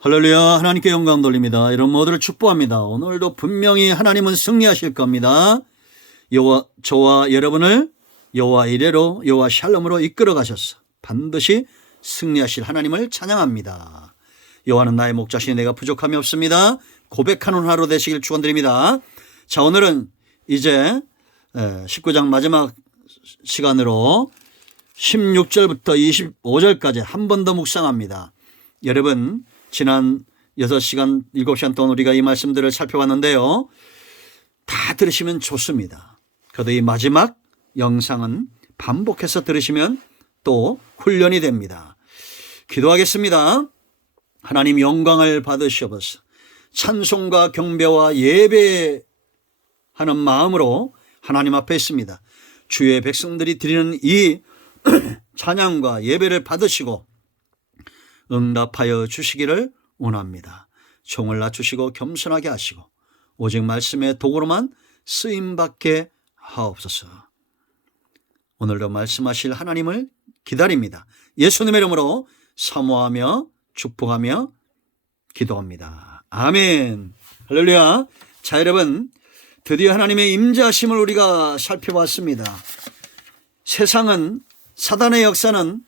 할렐루야. 하나님께 영광 돌립니다. 이런 모두를 축복합니다. 오늘도 분명히 하나님은 승리하실 겁니다. 저와 여러분을 여호와 이레로 여호와 샬롬으로 이끌어 가셔서 반드시 승리하실 하나님을 찬양합니다. 여호와는 나의 목자시니 내가 부족함이 없습니다. 고백하는 하루 되시길 축원드립니다. 자, 오늘은 이제 19장 마지막 시간으로 16절부터 25절까지 한 번 더 묵상합니다. 여러분, 지난 6시간, 7시간 동안 우리가 이 말씀들을 살펴봤는데요. 다 들으시면 좋습니다. 그래도 이 마지막 영상은 반복해서 들으시면 또 훈련이 됩니다. 기도하겠습니다. 하나님 영광을 받으시옵소서. 찬송과 경배와 예배하는 마음으로 하나님 앞에 있습니다. 주의 백성들이 드리는 이 찬양과 예배를 받으시고 응답하여 주시기를 원합니다. 종을 낮추시고 겸손하게 하시고 오직 말씀의 도구로만 쓰임받게 하옵소서. 오늘도 말씀하실 하나님을 기다립니다. 예수님의 이름으로 사모하며 축복하며 기도합니다. 아멘. 할렐루야. 자, 여러분, 드디어 하나님의 임재하심을 우리가 살펴봤습니다. 세상은, 사단의 역사는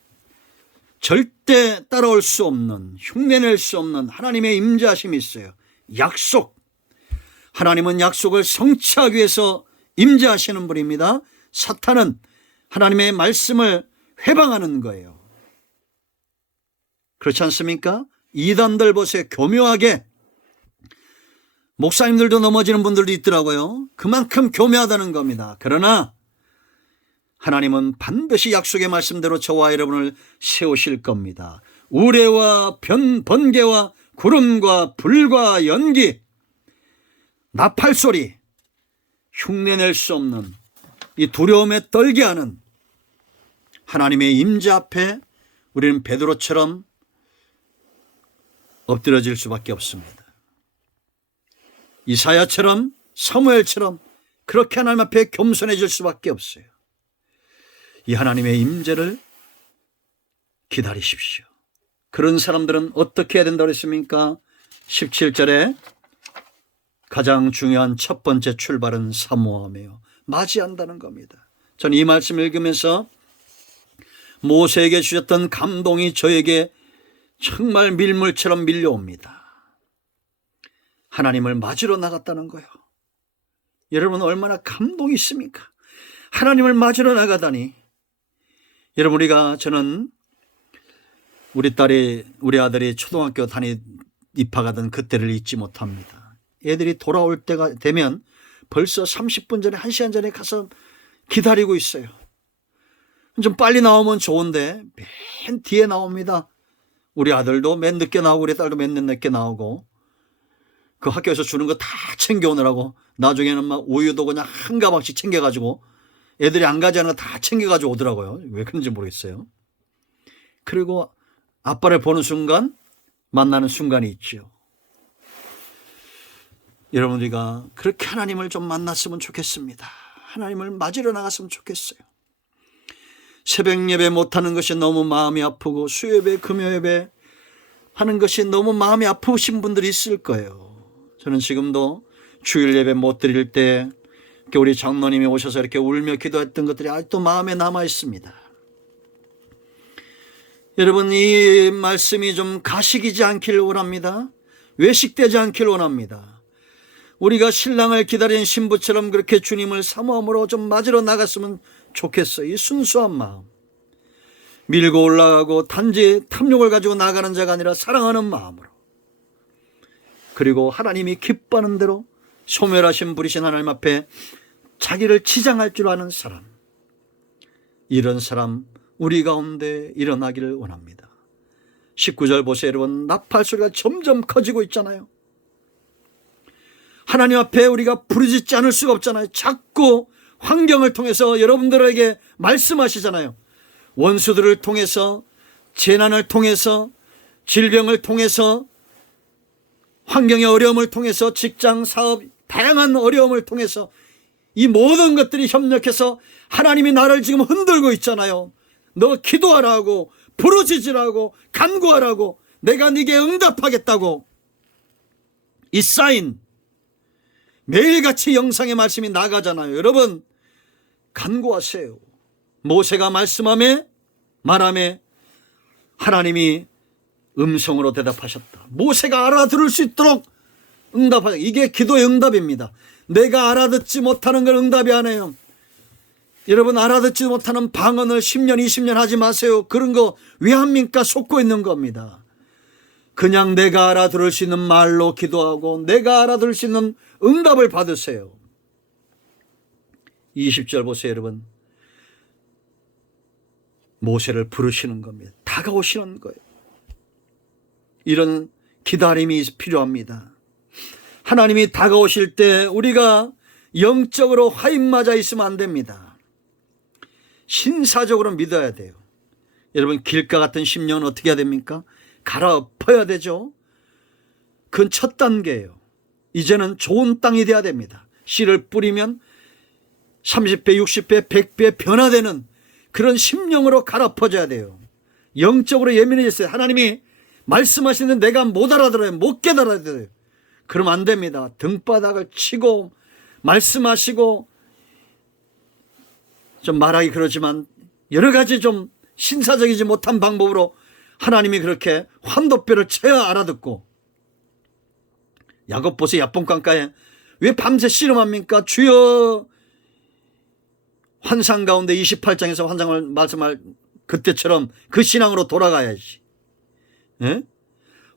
절대 따라올 수 없는, 흉내낼 수 없는 하나님의 임재하심이 있어요. 약속. 하나님은 약속을 성취하기 위해서 임재하시는 분입니다. 사탄은 하나님의 말씀을 회방하는 거예요. 그렇지 않습니까? 이단들 보세요. 교묘하게. 목사님들도 넘어지는 분들도 있더라고요. 그만큼 교묘하다는 겁니다. 그러나 하나님은 반드시 약속의 말씀대로 저와 여러분을 세우실 겁니다. 우레와 번개와 구름과 불과 연기, 나팔소리, 흉내낼 수 없는 이 두려움에 떨게 하는 하나님의 임재 앞에 우리는 베드로처럼 엎드려질 수밖에 없습니다. 이사야처럼, 사무엘처럼 그렇게 하나님 앞에 겸손해질 수밖에 없어요. 이 하나님의 임재를 기다리십시오. 그런 사람들은 어떻게 해야 된다고 했습니까? 17절에 가장 중요한 첫 번째 출발은 사모하며 맞이한다는 겁니다. 저는 이 말씀을 읽으면서 모세에게 주셨던 감동이 저에게 정말 밀물처럼 밀려옵니다. 하나님을 맞으러 나갔다는 거예요. 여러분, 얼마나 감동이 있습니까? 하나님을 맞으러 나가다니. 여러분, 저는 우리 아들이 초등학교 입학하던 그때를 잊지 못합니다. 애들이 돌아올 때가 되면 벌써 30분 전에, 1시간 전에 가서 기다리고 있어요. 좀 빨리 나오면 좋은데 맨 뒤에 나옵니다. 우리 아들도 맨 늦게 나오고 우리 딸도 맨 늦게 나오고 그 학교에서 주는 거 다 챙겨오느라고 나중에는 막 우유도 그냥 한 가방씩 챙겨가지고 애들이 안 가지않은 거 다 챙겨가지고 오더라고요. 왜 그런지 모르겠어요. 그리고 아빠를 보는 순간 만나는 순간이 있죠. 여러분, 우리가 그렇게 하나님을 좀 만났으면 좋겠습니다. 하나님을 맞으러 나갔으면 좋겠어요. 새벽 예배 못하는 것이 너무 마음이 아프고 수요예배, 금요예배 하는 것이 너무 마음이 아프신 분들이 있을 거예요. 저는 지금도 주일 예배 못 드릴 때 우리 장로님이 오셔서 이렇게 울며 기도했던 것들이 아직도 마음에 남아 있습니다. 여러분, 이 말씀이 좀 가식이지 않기를 원합니다. 외식되지 않기를 원합니다. 우리가 신랑을 기다리는 신부처럼 그렇게 주님을 사모함으로 좀 맞으러 나갔으면 좋겠어요. 이 순수한 마음. 밀고 올라가고 단지 탐욕을 가지고 나가는 자가 아니라 사랑하는 마음으로. 그리고 하나님이 기뻐하는 대로 소멸하신 부리신 하나님 앞에 자기를 치장할 줄 아는 사람. 이런 사람 우리 가운데 일어나기를 원합니다. 19절 보세요. 여러분, 나팔 소리가 점점 커지고 있잖아요. 하나님 앞에 우리가 부르짖지 않을 수가 없잖아요. 자꾸 환경을 통해서 여러분들에게 말씀하시잖아요. 원수들을 통해서, 재난을 통해서, 질병을 통해서, 환경의 어려움을 통해서, 직장, 사업, 다양한 어려움을 통해서 이 모든 것들이 협력해서 하나님이 나를 지금 흔들고 있잖아요. 너 기도하라고, 부르짖으라고, 간구하라고, 내가 네게 응답하겠다고 이 사인 매일같이 영상의 말씀이 나가잖아요. 여러분 간구하세요. 모세가 말하매 하나님이 음성으로 대답하셨다. 모세가 알아들을 수 있도록 응답하셨다. 이게 기도의 응답입니다. 내가 알아듣지 못하는 걸 응답이 아니에요. 여러분 알아듣지 못하는 방언을 10년 20년 하지 마세요. 그런 거 왜 합니까? 속고 있는 겁니다. 그냥 내가 알아들을 수 있는 말로 기도하고 내가 알아들을 수 있는 응답을 받으세요. 20절 보세요. 여러분 모세를 부르시는 겁니다. 다가오시는 거예요. 이런 기다림이 필요합니다. 하나님이 다가오실 때 우리가 영적으로 화인맞아 있으면 안 됩니다. 신사적으로 믿어야 돼요. 여러분 길가 같은 심령은 어떻게 해야 됩니까? 갈아엎어야 되죠. 그건 첫 단계예요. 이제는 좋은 땅이 돼야 됩니다. 씨를 뿌리면 30배, 60배, 100배 변화되는 그런 심령으로 갈아엎어져야 돼요. 영적으로 예민해졌어요. 하나님이 말씀하시는 내가 못 알아들어요. 못 깨달아들어요. 그러면 안 됩니다. 등바닥을 치고 말씀하시고 좀 말하기 그러지만 여러 가지 좀 신사적이지 못한 방법으로 하나님이 그렇게 환도뼈를 쳐야 알아듣고 야곱 보세요. 야뽕강가에 왜 밤새 씨름합니까? 주여 환상 가운데 28장에서 환상을 말씀할 그때처럼 그 신앙으로 돌아가야지. 예?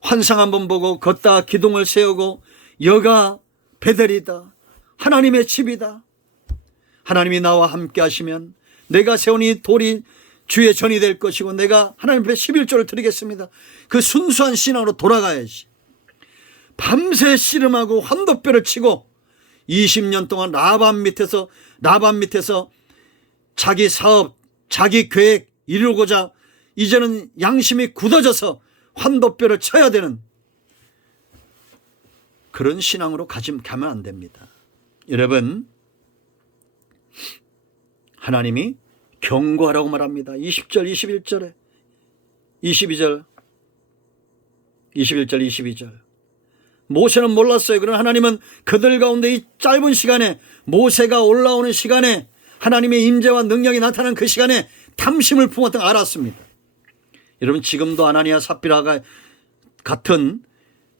환상 한번 보고 걷다가 기둥을 세우고 여가 베델이다. 하나님의 집이다. 하나님이 나와 함께 하시면 내가 세운 이 돌이 주의 전이 될 것이고 내가 하나님 앞에 11조를 드리겠습니다. 그 순수한 신앙으로 돌아가야지. 밤새 씨름하고 환도뼈를 치고 20년 동안 라반 밑에서 자기 사업, 자기 계획 이루고자 이제는 양심이 굳어져서 환도뼈를 쳐야 되는 그런 신앙으로 가면 안 됩니다. 여러분 하나님이 경고하라고 말합니다. 20절 21절에 21절 22절 모세는 몰랐어요. 그러나 하나님은 그들 가운데 이 짧은 시간에 모세가 올라오는 시간에 하나님의 임재와 능력이 나타나는 그 시간에 탐심을 품었던 걸 알았습니다. 여러분 지금도 아나니아 삽비라가 같은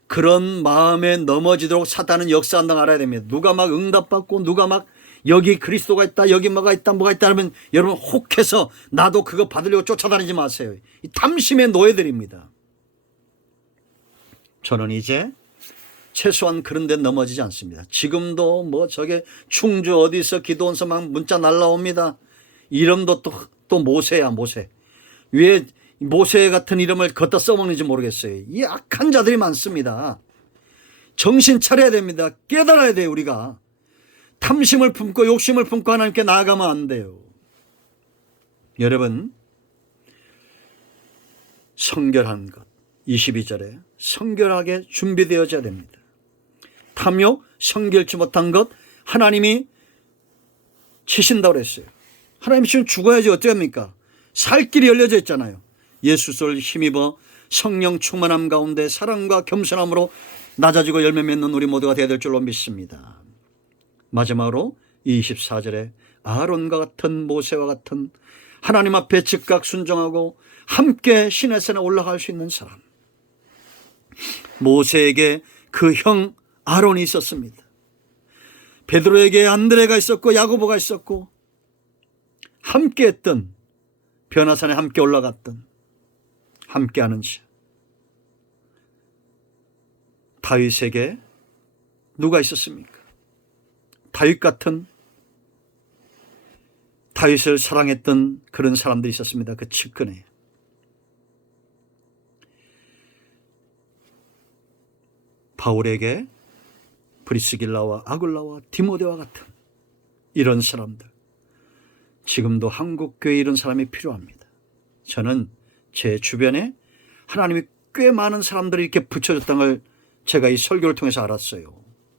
그런 마음에 넘어지도록 사탄은 역사한다는 걸 알아야 됩니다. 누가 막 응답받고 누가 막 여기 그리스도가 있다 여기 뭐가 있다 하면 여러분 혹해서 나도 그거 받으려고 쫓아다니지 마세요. 이 탐심의 노예들입니다. 저는 이제 최소한 그런 데 넘어지지 않습니다. 지금도 뭐 저게 충주 어디서 기도원서 막 문자 날라옵니다. 이름도 또 모세야 모세. 왜 모세 같은 이름을 걷다 써먹는지 모르겠어요. 이 악한 자들이 많습니다. 정신 차려야 됩니다. 깨달아야 돼요. 우리가 탐심을 품고 욕심을 품고 하나님께 나아가면 안 돼요. 여러분 성결한 것 22절에 성결하게 준비되어져야 됩니다. 탐욕 성결치 못한 것 하나님이 치신다고 그랬어요. 하나님이 지금 죽어야지 어떻게 합니까? 살 길이 열려져 있잖아요. 예수를 힘입어 성령 충만함 가운데 사랑과 겸손함으로 낮아지고 열매 맺는 우리 모두가 되어야 될 줄로 믿습니다. 마지막으로 24절에 아론과 같은 모세와 같은 하나님 앞에 즉각 순종하고 함께 시내산에 올라갈 수 있는 사람. 모세에게 그 형 아론이 있었습니다. 베드로에게 안드레가 있었고 야고보가 있었고 함께 했던 변화산에 함께 올라갔던 함께하는 자. 다윗에게 누가 있었습니까? 다윗 같은 다윗을 사랑했던 그런 사람들이 있었습니다. 그 측근에. 바울에게 브리스길라와 아굴라와 디모데와 같은 이런 사람들. 지금도 한국교회에 이런 사람이 필요합니다. 저는 제 주변에 하나님이 꽤 많은 사람들이 이렇게 붙여졌다는 걸 제가 이 설교를 통해서 알았어요.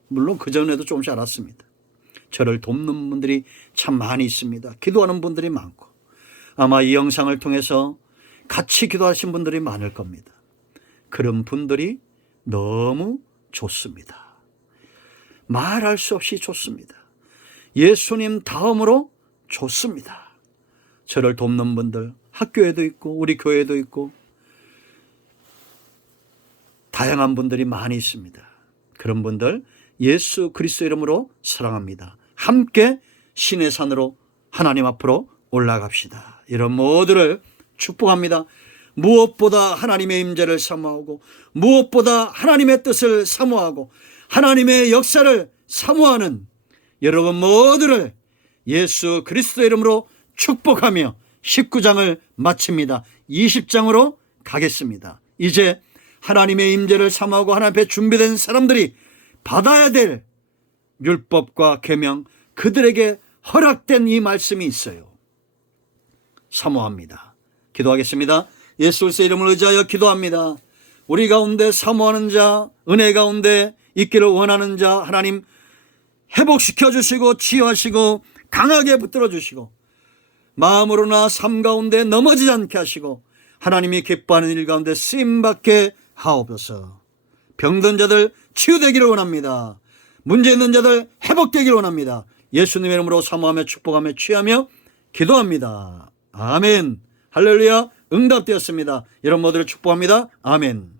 물론 그전에도 조금씩 알았습니다. 저를 돕는 분들이 참 많이 있습니다. 기도하는 분들이 많고 아마 이 영상을 통해서 같이 기도하신 분들이 많을 겁니다. 그런 분들이 너무 좋습니다. 말할 수 없이 좋습니다. 예수님 다음으로 좋습니다. 저를 돕는 분들 학교에도 있고 우리 교회에도 있고 다양한 분들이 많이 있습니다. 그런 분들 예수 그리스도 이름으로 사랑합니다. 함께 신의 산으로 하나님 앞으로 올라갑시다. 이런 모두를 축복합니다. 무엇보다 하나님의 임재를 사모하고 무엇보다 하나님의 뜻을 사모하고 하나님의 역사를 사모하는 여러분 모두를 예수 그리스도 이름으로 축복하며 19장을 마칩니다. 20장으로 가겠습니다. 이제 하나님의 임재를 사모하고 하나님 앞에 준비된 사람들이 받아야 될 율법과 계명, 그들에게 허락된 이 말씀이 있어요. 사모합니다. 기도하겠습니다. 예수 그리스도의 이름을 의지하여 기도합니다. 우리 가운데 사모하는 자, 은혜 가운데 있기를 원하는 자 하나님 회복시켜 주시고 치유하시고 강하게 붙들어 주시고 마음으로나 삶 가운데 넘어지지 않게 하시고 하나님이 기뻐하는 일 가운데 쓰임받게 하옵소서. 병든 자들 치유되기를 원합니다. 문제 있는 자들 회복되기를 원합니다. 예수님의 이름으로 사모하며 축복하며 취하며 기도합니다. 아멘. 할렐루야. 응답되었습니다. 여러분 모두를 축복합니다. 아멘.